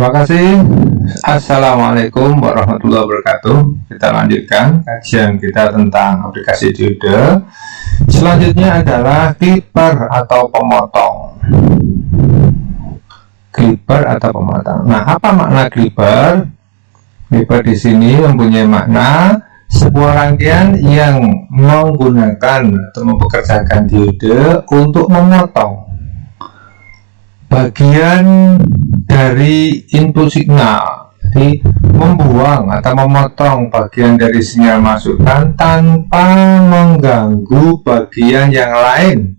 Terima kasih. Assalamualaikum warahmatullahi wabarakatuh. Kita lanjutkan kajian kita tentang aplikasi diode. Selanjutnya adalah clipper atau pemotong. Clipper atau pemotong. Nah, apa makna clipper? Clipper di sini mempunyai makna sebuah rangkaian yang menggunakan atau mempekerjakan diode untuk memotong bagian dari input signal, jadi membuang atau memotong bagian dari sinyal masukan tanpa mengganggu bagian yang lain,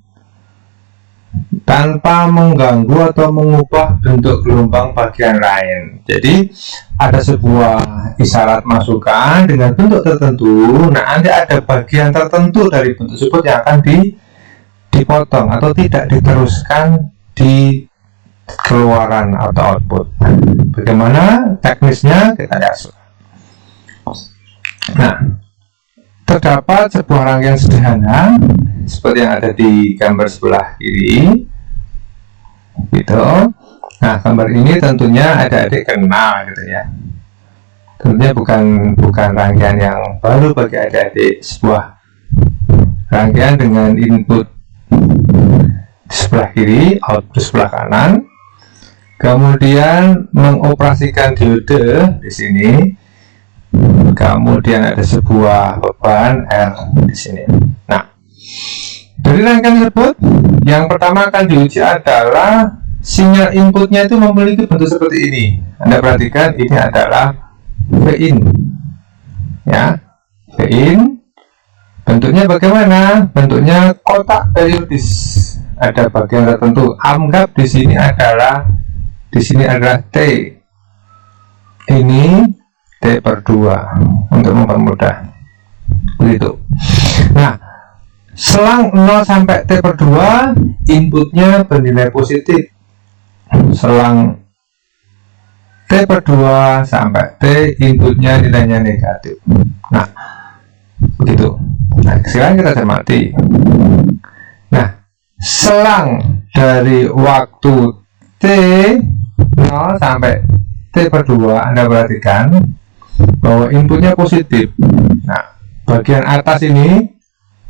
tanpa mengganggu atau mengubah bentuk gelombang bagian lain. Jadi ada sebuah isyarat masukan dengan bentuk tertentu. Nah, nanti ada bagian tertentu dari bentuk tersebut yang akan dipotong atau tidak diteruskan di keluaran atau output. Bagaimana teknisnya kita lihat. Nah, terdapat sebuah rangkaian sederhana seperti yang ada di gambar sebelah kiri, gitu. Nah, gambar ini tentunya adik-adik kenal, gitu ya. Tentunya bukan rangkaian yang baru bagi adik-adik. Sebuah rangkaian dengan input di sebelah kiri, output di sebelah kanan. Kemudian mengoperasikan diode di sini. Kemudian ada sebuah beban R di sini. Nah, dari rangkaian tersebut, yang pertama akan diuji adalah sinyal inputnya itu memiliki bentuk seperti ini. Anda perhatikan, ini adalah Vin, ya, Vin. Bentuknya bagaimana? Bentuknya kotak periodis. Ada bagian tertentu. Anggap di sini adalah T. Ini T/2 untuk mempermudah. Begitu. Nah, selang 0 sampai T/2 inputnya bernilai positif. Selang T/2 sampai T inputnya nilainya negatif. Nah, begitu. Nah, sekarang kita cermati. Nah, selang dari waktu T 0 sampai T/2, Anda perhatikan bahwa inputnya positif. Nah, bagian atas ini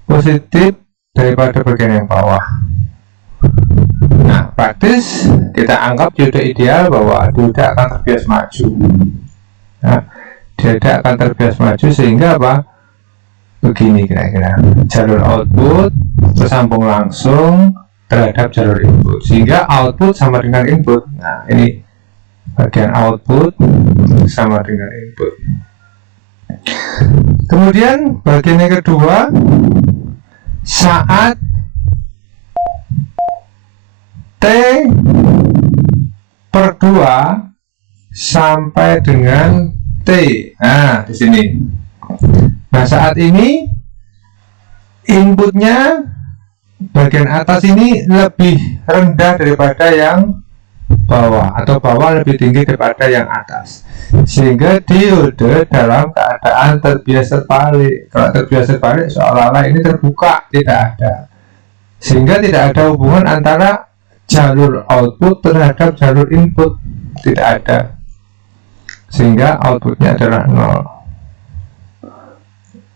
positif daripada bagian yang bawah. Nah, praktis kita anggap diode ideal bahwa diode akan terbias maju. Nah, diode akan terbias maju sehingga apa? Begini kira-kira. Jalur output tersambung langsung terhadap jalur input, sehingga output sama dengan input. Nah, ini bagian output sama dengan input. Kemudian bagian yang kedua, saat T/2 sampai dengan T. Nah, di sini. Nah, saat ini inputnya bagian atas ini lebih rendah daripada yang bawah, atau bawah lebih tinggi daripada yang atas, sehingga diode dalam keadaan terbias terbalik. Kalau terbias terbalik, seolah-olah ini terbuka, tidak ada, sehingga tidak ada hubungan antara jalur output terhadap jalur input, tidak ada, sehingga outputnya adalah 0.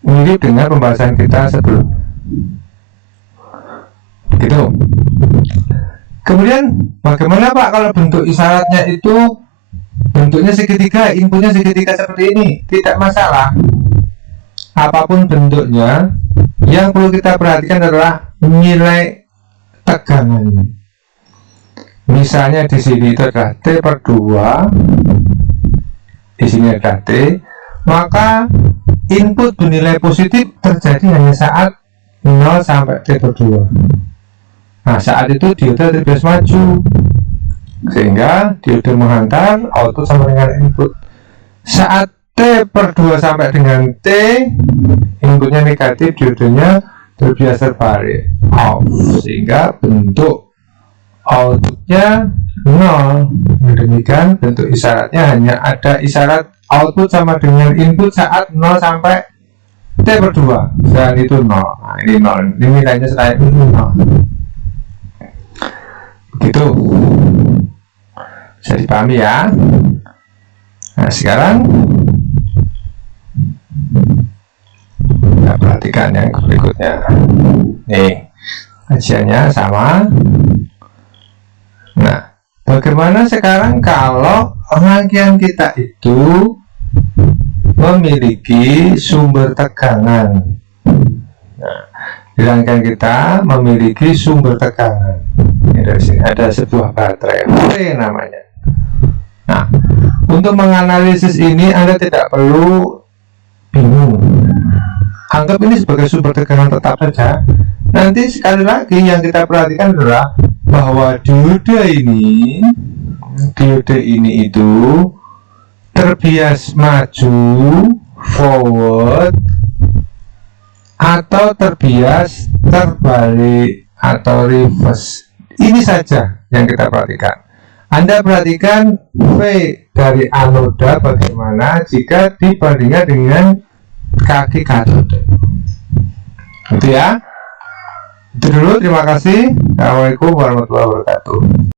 Mirip dengan pembahasan kita sebelumnya. Gitu. Kemudian bagaimana Pak kalau bentuk isyaratnya itu bentuknya segitiga, inputnya segitiga seperti ini? Tidak masalah. Apapun bentuknya, yang perlu kita perhatikan adalah nilai tegangannya. Misalnya di sini itu adalah T/2, di sini ada T, maka input bernilai positif terjadi hanya saat 0 sampai T/2. Nah, saat itu diode terbias maju, sehingga diode menghantar output sama dengan input. Saat T/2 sampai dengan T, inputnya negatif, diodenya terbias terbalik, off, sehingga bentuk outputnya 0. Demikian bentuk isyaratnya hanya ada isyarat output sama dengan input saat 0 sampai T/2. Dan itu 0. Nah, ini 0. Ini nilainya selain ini 0. Gitu. Bisa dipahami ya. Nah, sekarang kita perhatikan yang berikutnya. Nih, kajiannya sama. Nah, bagaimana sekarang kalau rangkaian kita itu memiliki sumber tegangan? Nah, di rangkaian kita memiliki sumber tegangan. Ini dari sini ada sebuah baterai V namanya. Nah, untuk menganalisis ini Anda tidak perlu bingung. Anggap ini sebagai sumber tegangan tetap saja. Nanti sekali lagi yang kita perhatikan adalah bahwa diode ini itu terbias maju, forward, atau terbias terbalik atau reverse. Ini saja yang kita perhatikan. Anda perhatikan V dari anoda bagaimana jika dibandingkan dengan kaki katode. Itu ya. Itu dulu, terima kasih. Assalamualaikum warahmatullahi wabarakatuh.